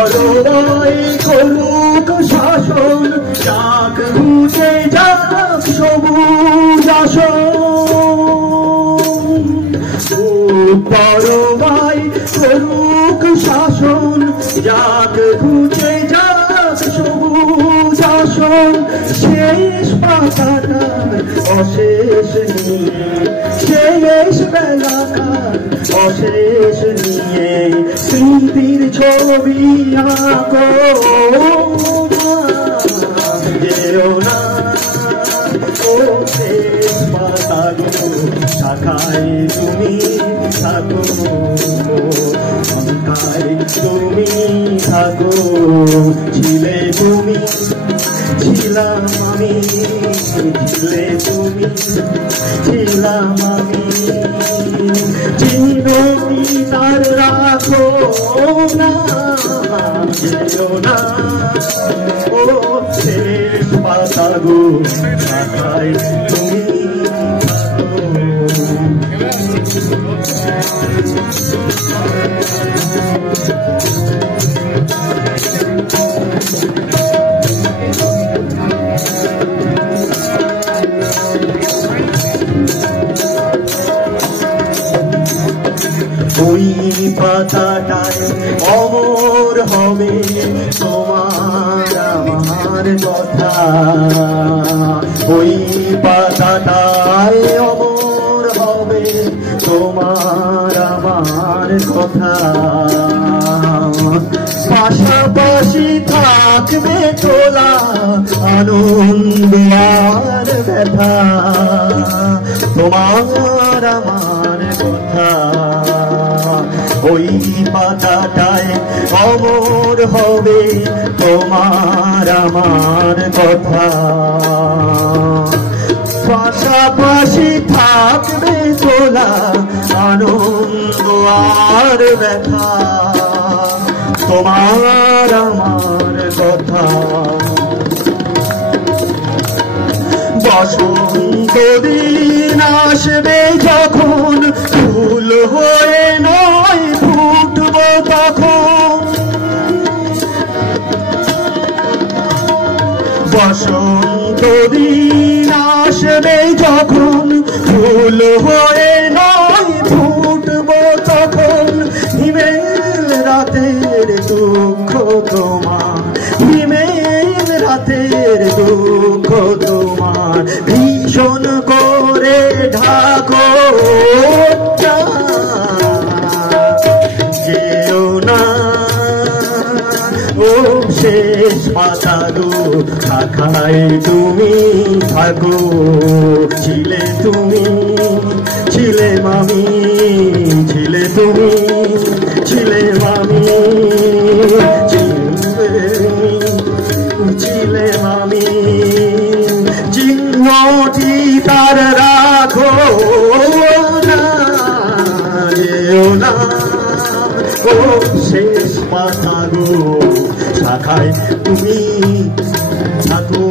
বড়াই করুক শাসন, যাক ঘুচে যাক সবুজ আসন। বড়াই করুক শাসন, যাক ঘুচে যাক সবুজ আসন। শেষ পাতাটার অশেষ নিয়ে, শেষ বেলাকার অশেষ নিয়ে স্মৃতির ছবি আঁকো যেও না। ও শেষ পাতাগুলো শাখায় তুমি থাকো, শঙ্কায় তুমি থাকো। ছিলে তুমি, ছিলাম আমি, ছিলে তুমি, ছিলাম আমি। চিরদিন তার রাখো না, যেও না। ও শেষ পাতাগো শাখায় তুমি থাকো। ওই পাতাটায় অমর হবে তোমার আমার কথা, ওই পাতাটায় অমর হবে তোমার আমার কথা। পাশাপাশি থাকবে তোলা আনন্দ আর ব্যথা, তোমার আমার কথা। ওই পাতাটায় অমর হবে তোমার আমার কথা। পাশাপাশি থাকবে তোলা আনন্দ আর ব্যথা, তোমার আমার কথা। বসন্ত দিন আসবে যখন, ফুল হয়ে নয় ফুটব তখন। বসন্ত দিন আসবে যখন, ফুল হয়ে নয় ফুটব তখন। হিমেল রাতের দুঃখ তোমার, হিমেল রাতের দুঃখ তোমার ভীষণ করে ঢাকো। যেও না, ও শেষ পাতাগো শাখায় তুমি থাকো। ছিলে তুমি, ছিলে মামি, ছিলে তুমি, ছিলে মামি, ছিলে মামি। চিহ্নটি তার রাখো না, যেও না। ও শেষ পাতাগো শাখায় তুমি থাকো।